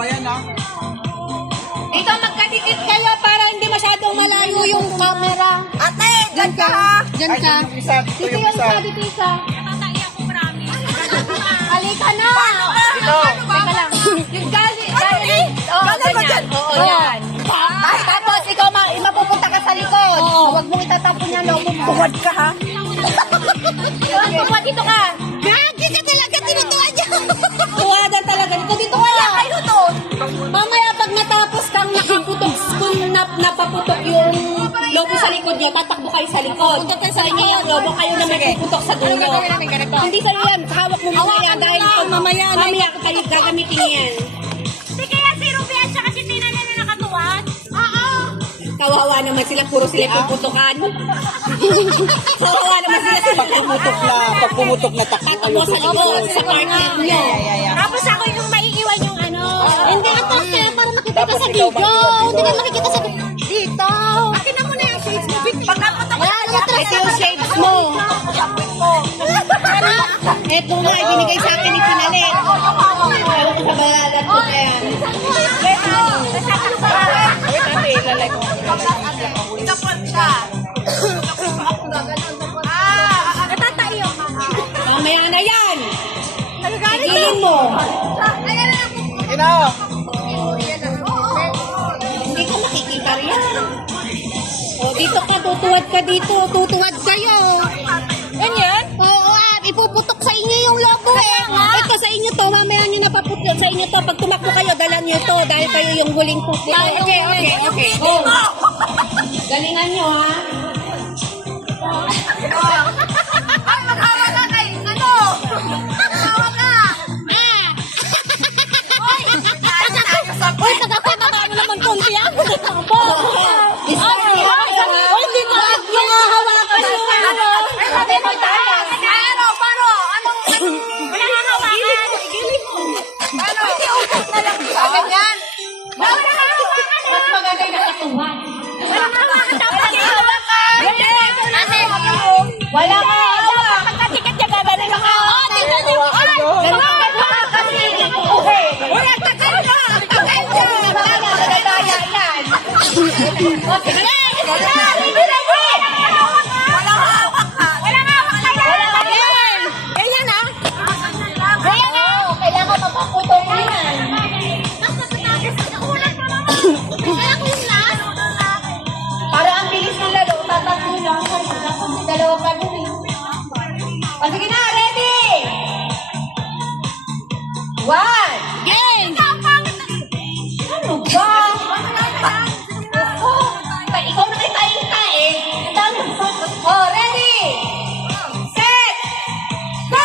ba yan, ha? Dito magkadikit kayo para hindi masyadong malayo yung camera. Ate, dyan ka ha. Diyan ka. Ay, yung isa. Ito Dito yung yung isa. isa, dito isa. Halika na. Ito. Teka lang. Yung gali. Oo, Galing ba dyan? Oo, yan. Tapos ikaw mapupunta ka sa likod. Huwag mong itatapon yan, no? Buwad ka ha. Tuwa dito ka. Gagi ka talaga, tinutuwa niya. Tuwadan talaga. Dito ka lang. Kayo doon. Mamaya pag natapos kang nakaputok, kung napaputok yung lobo sa likod niya, tatakbo kayo sa likod. Punta sa inyo yung lobo, kayo na may puputok sa dulo. Hindi sa yan, hawak mo mamaya dahil pag mamaya kayo gagamitin yan. Di kaya si Ruby at saka si Tina na nakatuwad? Oo. Kawawa naman sila, puro sila puputokan. Kawawa naman sila Pag pumutok na takbo tatakbo sa likod, sa partner niyo. Tapos ako yung maiiwan yung ano. Hindi ako kaya para makikita sa video. Hindi ka makikita sa dito. Akin na muna yung shades mo. Pag napunta ko Wala, ito yung shades mo. Ito nga, ibinigay sa akin ni Pinalit. Alam ko sa balalan ko kaya. Itapon siya. Natatayo ka. Mamaya na yan. Tigilin mo. Ina! Hindi ka makikita riyan. O, dito ka, tutuwad ka dito. Tutuwad kayo. Ganyan? Oo, ipuputok sa inyo yung logo eh. Ito sa inyo to, mamaya nyo napaputok sa inyo to. Pag tumakbo kayo, dala nyo to dahil kayo yung huling puputok. Okay. Oh. Galingan nyo ha. Ay, maghawa ka kay, ano? Maghawa ka. Uy, Tagakoy na ano naman konti yan. Hindi ko yung hawakan mo. Ganyan. Mas magagay na katuwa. Wala ka hawak. Pagkatikat niya gagaling ako. Ganun ka kasi. Okay. Wala, tagal na. Tagal na. Nadadaya yan. Walang hawak ka. Ganyan ah. Oo, kailangan mapaputong yan. Para ang bilis ng lalo, tatakbo lang. Kasi dalawa pa dun eh. O sige na, ready? One. Game! Ano ba? Ako, ikaw na kayo ka eh. Ang dami ng focus. Oh, ready? Set! Go!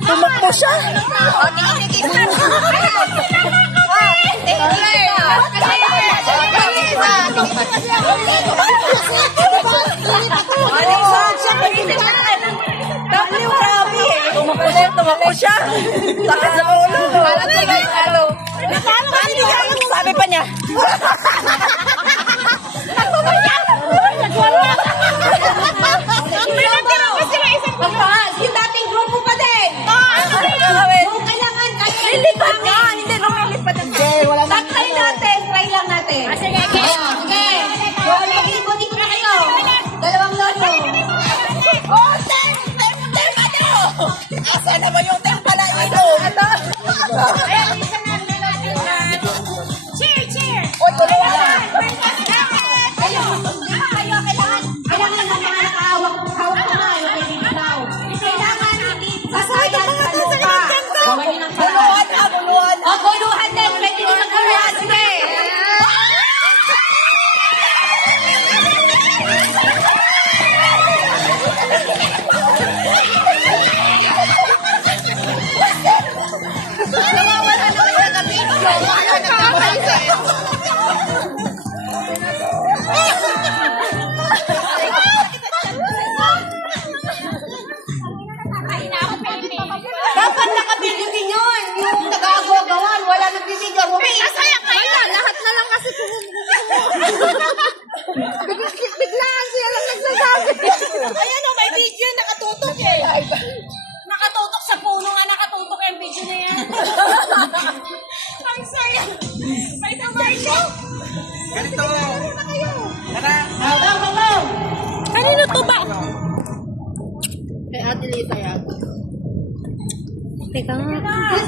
Tumakbo siya. O, tingin-tingin ka. Tumakbo siya. Takas sa ulo. Sabi pa niya. Yung dating grupo pa din. Kailangan Lilipat nga. Hindi, lumilipad ang try natin. Try lang natin. Sige, sige. Okay. Mag-ikot-ikot na kayo. Dalawang lolo. Oh, asa na ba yung tempala nito? Cheer, cheer. O, tuloy na. Kailangan ng mga nakahawak na kayo kay Bitaw. Kailangan hindi sasayan sa lupa. Ayan o, may video nakatutok eh. Nakatutok sa puno nga, nakatutok yung video na yan. Ang saya. May tamay siya. Ganito. Kanino to ba? Kay Ate Lisa yan. Teka nga.